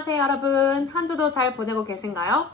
안녕하세요 여러분. 한 주도 잘 보내고 계신가요?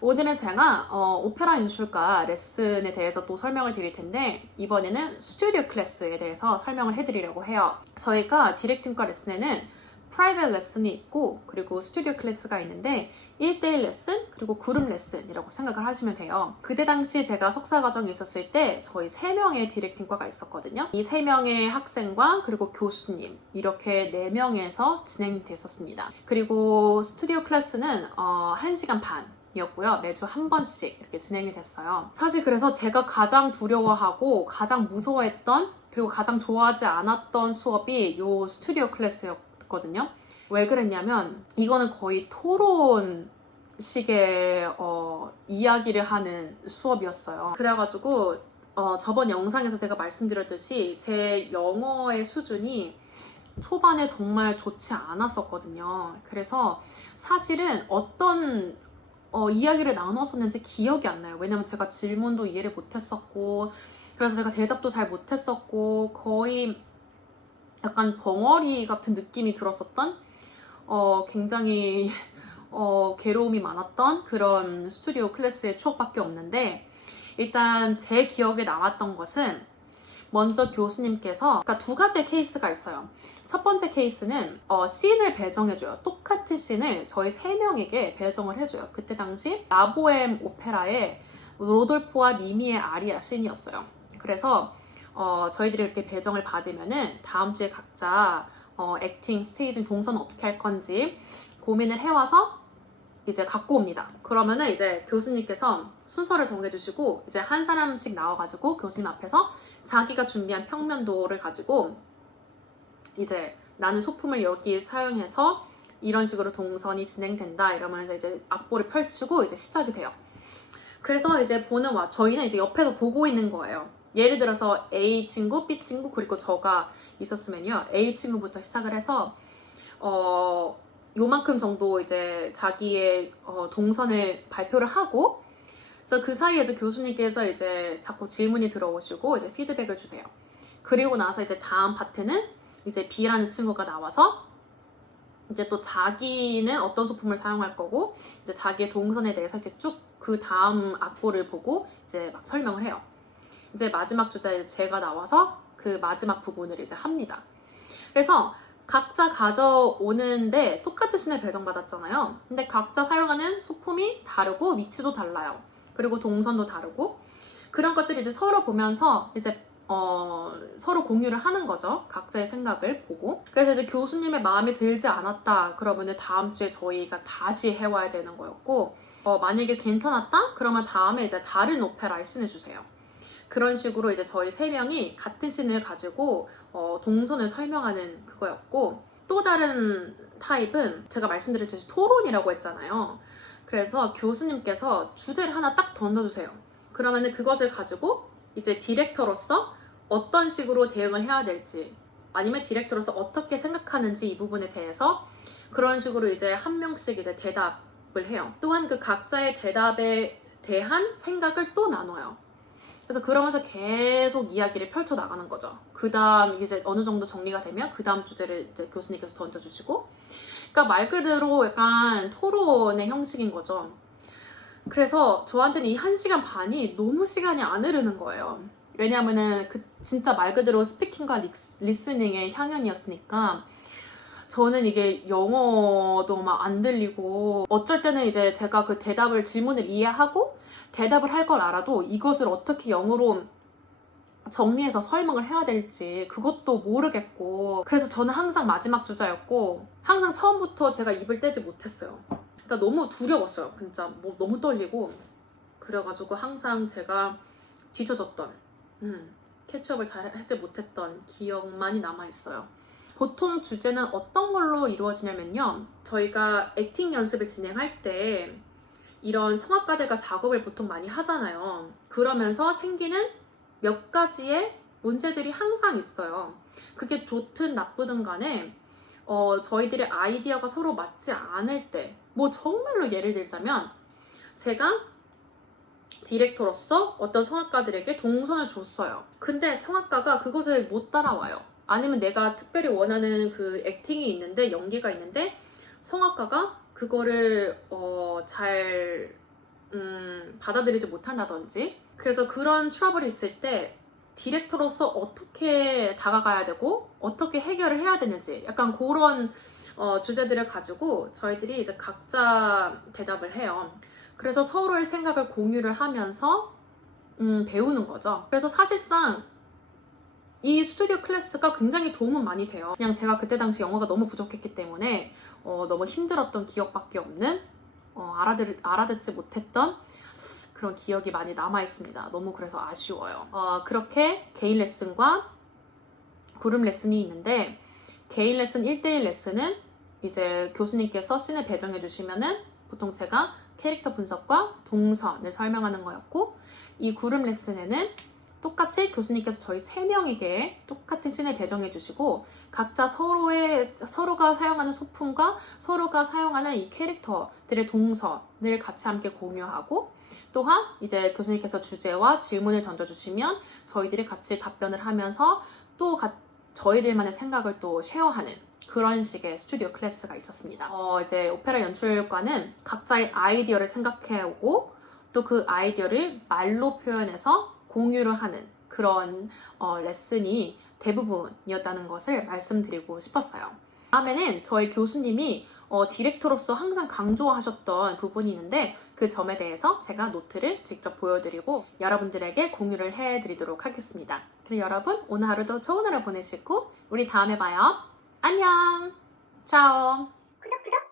오늘은 제가 오페라 연출가 레슨에 대해서 또 설명을 드릴 텐데 이번에는 스튜디오 클래스에 대해서 설명을 해드리려고 해요. 저희가 디렉팅과 레슨에는 프라이빗 레슨이 있고 그리고 스튜디오 클래스가 있는데 1대1 레슨 그리고 그룹 레슨이라고 생각을 하시면 돼요. 그때 당시 제가 석사 과정에 있었을 때 저희 3명의 디렉팅과가 있었거든요. 이 3명의 학생과 그리고 교수님 이렇게 4명에서 진행됐었습니다. 그리고 스튜디오 클래스는 1시간 반 이었고요. 매주 한 번씩 이렇게 진행이 됐어요. 사실 그래서 제가 가장 두려워하고 가장 무서워했던 그리고 가장 좋아하지 않았던 수업이 이 스튜디오 클래스였거든요. 왜 그랬냐면 이거는 거의 토론식의 이야기를 하는 수업이었어요. 그래가지고 저번 영상에서 제가 말씀드렸듯이 제 영어의 수준이 초반에 정말 좋지 않았었거든요. 그래서 사실은 어떤 이야기를 나눴었는지 기억이 안 나요. 왜냐면 제가 질문도 이해를 못했었고 그래서 제가 대답도 잘 못했었고 거의 약간 벙어리 같은 느낌이 들었었던 굉장히 괴로움이 많았던 그런 스튜디오 클래스의 추억밖에 없는데 일단 제 기억에 남았던 것은 먼저 교수님께서 그러니까 2가지의 케이스가 있어요. 첫 번째 케이스는 씬을 배정해줘요. 똑같은 씬을 저희 3명에게 배정을 해줘요. 그때 당시 라보엠 오페라의 로돌포와 미미의 아리아 씬이었어요. 그래서 저희들이 이렇게 배정을 받으면은 다음 주에 각자 액팅, 스테이징, 동선 어떻게 할 건지 고민을 해와서 이제 갖고 옵니다. 그러면은 이제 교수님께서 순서를 정해주시고 이제 한 사람씩 나와가지고 교수님 앞에서 자기가 준비한 평면도를 가지고 이제 나는 소품을 여기 사용해서 이런 식으로 동선이 진행된다 이러면서 이제 악보를 펼치고 이제 시작이 돼요. 그래서 이제 저희는 이제 옆에서 보고 있는 거예요. 예를 들어서 A 친구, B 친구 그리고 저가 있었으면요. A 친구부터 시작을 해서 요만큼 정도 이제 자기의 동선을 발표를 하고 그래서 그 사이에 이제 교수님께서 이제 자꾸 질문이 들어오시고 이제 피드백을 주세요. 그리고 나서 이제 다음 파트는 이제 B라는 친구가 나와서 이제 또 자기는 어떤 소품을 사용할 거고 이제 자기의 동선에 대해서 이제 쭉 그 다음 악보를 보고 이제 막 설명을 해요. 이제 마지막 주자에 제가 나와서 그 마지막 부분을 이제 합니다. 그래서 각자 가져오는데 똑같은 씬을 배정받았잖아요. 근데 각자 사용하는 소품이 다르고 위치도 달라요. 그리고 동선도 다르고 그런 것들이 이제 서로 보면서 이제 서로 공유를 하는 거죠. 각자의 생각을 보고. 그래서 이제 교수님의 마음에 들지 않았다 그러면은 다음 주에 저희가 다시 해와야 되는 거였고 만약에 괜찮았다 그러면 다음에 이제 다른 오페라의 씬을 주세요. 그런 식으로 이제 저희 3명이 같은 씬을 가지고 동선을 설명하는 그거였고 또 다른 타입은 제가 말씀드렸듯이 토론이라고 했잖아요. 그래서 교수님께서 주제를 하나 딱 던져주세요. 그러면은 그것을 가지고 이제 디렉터로서 어떤 식으로 대응을 해야 될지 아니면 디렉터로서 어떻게 생각하는지 이 부분에 대해서 그런 식으로 이제 한 명씩 이제 대답을 해요. 또한 그 각자의 대답에 대한 생각을 또 나눠요. 그래서 그러면서 계속 이야기를 펼쳐 나가는 거죠. 그 다음 이제 어느 정도 정리가 되면 그 다음 주제를 이제 교수님께서 던져주시고 그러니까 말 그대로 약간 토론의 형식인 거죠. 그래서 저한테는 이 1시간 반이 너무 시간이 안 흐르는 거예요. 왜냐면은 진짜 말 그대로 스피킹과 리스닝의 향연이었으니까 저는 이게 영어도 막 안 들리고 어쩔 때는 이제 제가 그 질문을 이해하고 대답을 할 걸 알아도 이것을 어떻게 영어로 정리해서 설명을 해야 될지 그것도 모르겠고 그래서 저는 항상 마지막 주자였고 항상 처음부터 제가 입을 떼지 못했어요. 그러니까 너무 두려웠어요. 진짜 너무 떨리고 그래가지고 항상 제가 뒤쳐졌던 캐치업을 잘 하지 못했던 기억만이 남아있어요. 보통 주제는 어떤 걸로 이루어지냐면요. 저희가 액팅 연습을 진행할 때 이런 성악가들과 작업을 보통 많이 하잖아요. 그러면서 생기는 몇 가지의 문제들이 항상 있어요. 그게 좋든 나쁘든 간에 저희들의 아이디어가 서로 맞지 않을 때 정말로 예를 들자면 제가 디렉터로서 어떤 성악가들에게 동선을 줬어요. 근데 성악가가 그것을 못 따라와요. 아니면 내가 특별히 원하는 그 액팅이 있는데 연기가 있는데 성악가가 그거를 잘 받아들이지 못한다든지, 그래서 그런 트러블이 있을 때 디렉터로서 어떻게 다가가야 되고 어떻게 해결을 해야 되는지 약간 그런 주제들을 가지고 저희들이 이제 각자 대답을 해요. 그래서 서로의 생각을 공유를 하면서 배우는 거죠. 그래서 사실상 이 스튜디오 클래스가 굉장히 도움은 많이 돼요. 그냥 제가 그때 당시 영어가 너무 부족했기 때문에 너무 힘들었던 기억밖에 없는, 알아듣지 못했던 그런 기억이 많이 남아있습니다. 너무 그래서 아쉬워요. 그렇게 개인 레슨과 그룹 레슨이 있는데, 개인 레슨 1대1 레슨은 이제 교수님께서 씬을 배정해 주시면은 보통 제가 캐릭터 분석과 동선을 설명하는 거였고, 이 그룹 레슨에는 똑같이 교수님께서 저희 3명에게 똑같은 씬을 배정해 주시고 각자 서로가 사용하는 소품과 서로가 사용하는 이 캐릭터들의 동선을 같이 함께 공유하고, 또한 이제 교수님께서 주제와 질문을 던져주시면 저희들이 같이 답변을 하면서 또 저희들만의 생각을 또 쉐어하는 그런 식의 스튜디오 클래스가 있었습니다. 이제 오페라 연출과는 각자의 아이디어를 생각해오고 또 그 아이디어를 말로 표현해서 공유를 하는 그런 레슨이 대부분이었다는 것을 말씀드리고 싶었어요. 다음에는 저희 교수님이 디렉터로서 항상 강조하셨던 부분이 있는데 그 점에 대해서 제가 노트를 직접 보여드리고 여러분들에게 공유를 해드리도록 하겠습니다. 그럼 여러분 오늘 하루도 좋은 하루 보내시고 우리 다음에 봐요. 안녕! 차오! 구독!